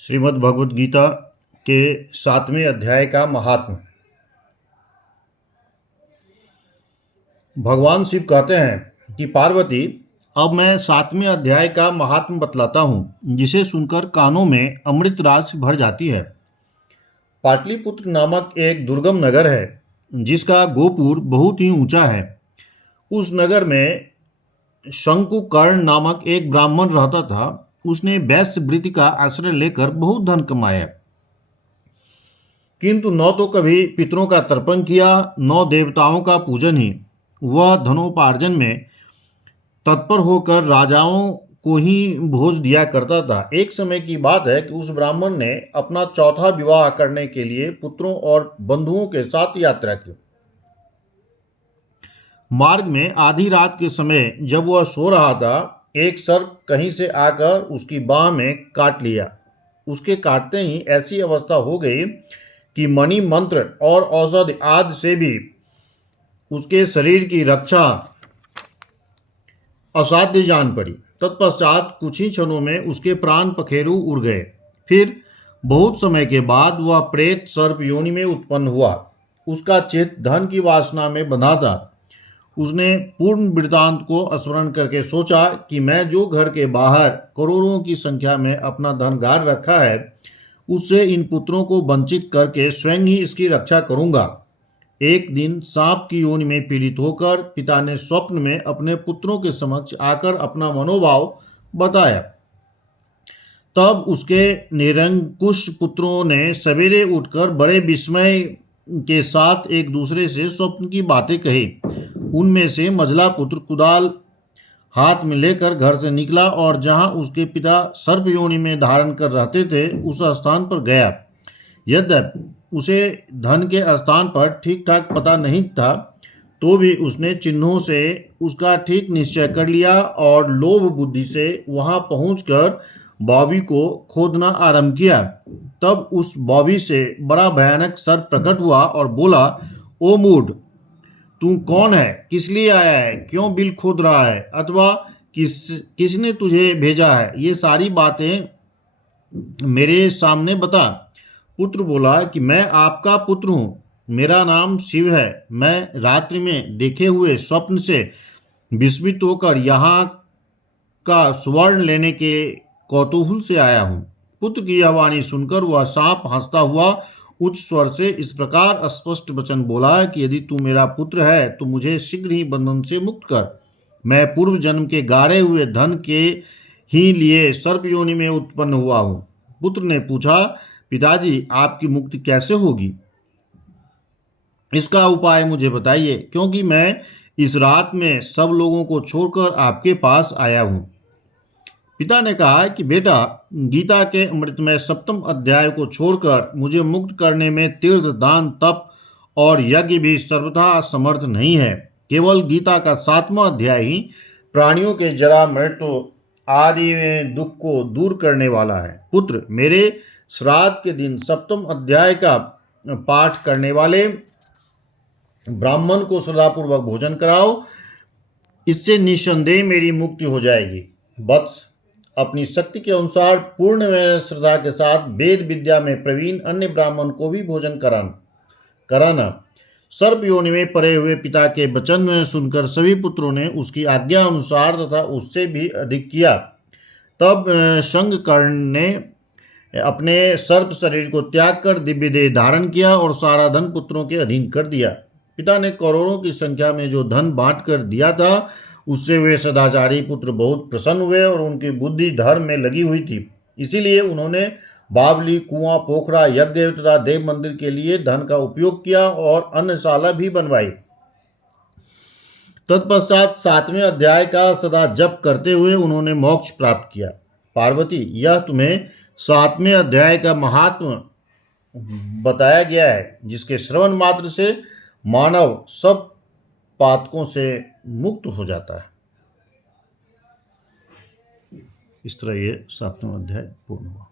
श्रीमद् भगवद गीता के 7वें अध्याय का महात्म। भगवान शिव कहते हैं कि पार्वती, अब मैं 7वें अध्याय का महात्म बतलाता हूँ, जिसे सुनकर कानों में अमृत रास भर जाती है। पाटलिपुत्र नामक एक दुर्गम नगर है, जिसका गोपुर बहुत ही ऊंचा है। उस नगर में शंकुकर्ण नामक एक ब्राह्मण रहता था। उसने वैश्य वृत्ति का आश्रय लेकर बहुत धन कमाया, किंतु न तो कभी पितरों का तर्पण किया, न देवताओं का पूजन ही। वह धनोपार्जन में तत्पर होकर राजाओं को ही भोज दिया करता था। एक समय की बात है कि उस ब्राह्मण ने अपना चौथा विवाह करने के लिए पुत्रों और बंधुओं के साथ यात्रा की। मार्ग में आधी रात के समय जब वह सो रहा था, एक सर्प कहीं से आकर उसकी बाह में काट लिया। उसके काटते ही ऐसी अवस्था हो गई कि मणि मंत्र और औषधि आदि से भी उसके शरीर की रक्षा असाध्य जान पड़ी। तत्पश्चात कुछ ही क्षणों में उसके प्राण पखेरु उड़ गए। फिर बहुत समय के बाद वह प्रेत सर्प योनि में उत्पन्न हुआ। उसका चित्त धन की वासना में बंधा था। उसने पूर्ण वृत्तांत को स्मरण करके सोचा कि मैं जो घर के बाहर करोड़ों की संख्या में अपना धन गाड़ रखा है, उससे इन पुत्रों को वंचित करके स्वयं ही इसकी रक्षा करूंगा। एक दिन सांप की योनि में पीड़ित होकर पिता ने स्वप्न में अपने पुत्रों के समक्ष आकर अपना मनोभाव बताया। तब उसके निरंकुश पुत्रों ने सवेरे उठकर बड़े विस्मय के साथ एक दूसरे से स्वप्न की बातें कही। उनमें से मझला पुत्र कुदाल हाथ में लेकर घर से निकला और जहां उसके पिता सर्प योनि में धारण कर रहते थे, उस स्थान पर गया। यद्यपि उसे धन के स्थान पर ठीक ठाक पता नहीं था, तो भी उसने चिन्हों से उसका ठीक निश्चय कर लिया और लोभ बुद्धि से वहां पहुंचकर बॉबी को खोदना आरंभ किया। तब उस बॉबी से बड़ा भयानक सर्प प्रकट हुआ और बोला, ओ मूढ़, तू कौन है, किस लिए आया है, क्यों बिल खोद रहा है, अथवा किसने तुझे भेजा है? ये सारी बातें मेरे सामने बता। पुत्र बोला कि मैं आपका पुत्र हूँ, मेरा नाम शिव है। मैं रात्रि में देखे हुए स्वप्न से विस्मित होकर यहाँ का स्वर्ण लेने के कौतूहल से आया हूँ। पुत्र की यह वाणी सुनकर वह सांप हंसता हुआ उच्च स्वर से इस प्रकार स्पष्ट वचन बोला कि यदि तू मेरा पुत्र है तो मुझे शीघ्र ही बंधन से मुक्त कर। मैं पूर्व जन्म के गाड़े हुए धन के ही लिए सर्प योनि में उत्पन्न हुआ हूँ। पुत्र ने पूछा, पिताजी, आपकी मुक्ति कैसे होगी? इसका उपाय मुझे बताइए, क्योंकि मैं इस रात में सब लोगों को छोड़कर आपके पास आया हूँ। पिता ने कहा कि बेटा, गीता के अमृतमय 7वें अध्याय को छोड़कर मुझे मुक्त करने में तीर्थ, दान, तप और यज्ञ भी सर्वथा समर्थ नहीं है। केवल गीता का 7वां अध्याय ही प्राणियों के जरा मृत्यु आदि दुख को दूर करने वाला है। पुत्र, मेरे श्राद्ध के दिन 7वें अध्याय का पाठ करने वाले ब्राह्मण को श्रद्धापूर्वक भोजन कराओ। इससे निस्संदेह मेरी मुक्ति हो जाएगी। वत्स, अपनी शक्ति के अनुसार पूर्ण श्रद्धा के साथ वेद विद्या में प्रवीण अन्य ब्राह्मण को भी भोजन कराना। सर्प योनि में पड़े हुए पिता के वचन सुनकर सभी पुत्रों ने उसकी आज्ञा अनुसार तथा उससे भी अधिक किया। तब शंकुकर्ण ने अपने सर्प शरीर को त्याग कर दिव्य देह धारण किया और सारा धन पुत्रों के अधीन कर दिया। पिता ने करोड़ों की संख्या में जो धन बांट कर दिया था, उससे वे सदाचारी पुत्र बहुत प्रसन्न हुए और उनकी बुद्धि धर्म में लगी हुई थी। इसीलिए उन्होंने बावली, कुआं, पोखरा, यज्ञ तथा देव मंदिर के लिए धन का उपयोग किया और अन्नशाला भी बनवाई। तत्पश्चात 7वें अध्याय का सदा जप करते हुए उन्होंने मोक्ष प्राप्त किया। पार्वती, यह तुम्हें 7वें अध्याय का महात्म बताया गया है, जिसके श्रवण मात्र से मानव सब पातकों से मुक्त हो जाता है। इस तरह ये 7वां अध्याय पूर्ण हुआ।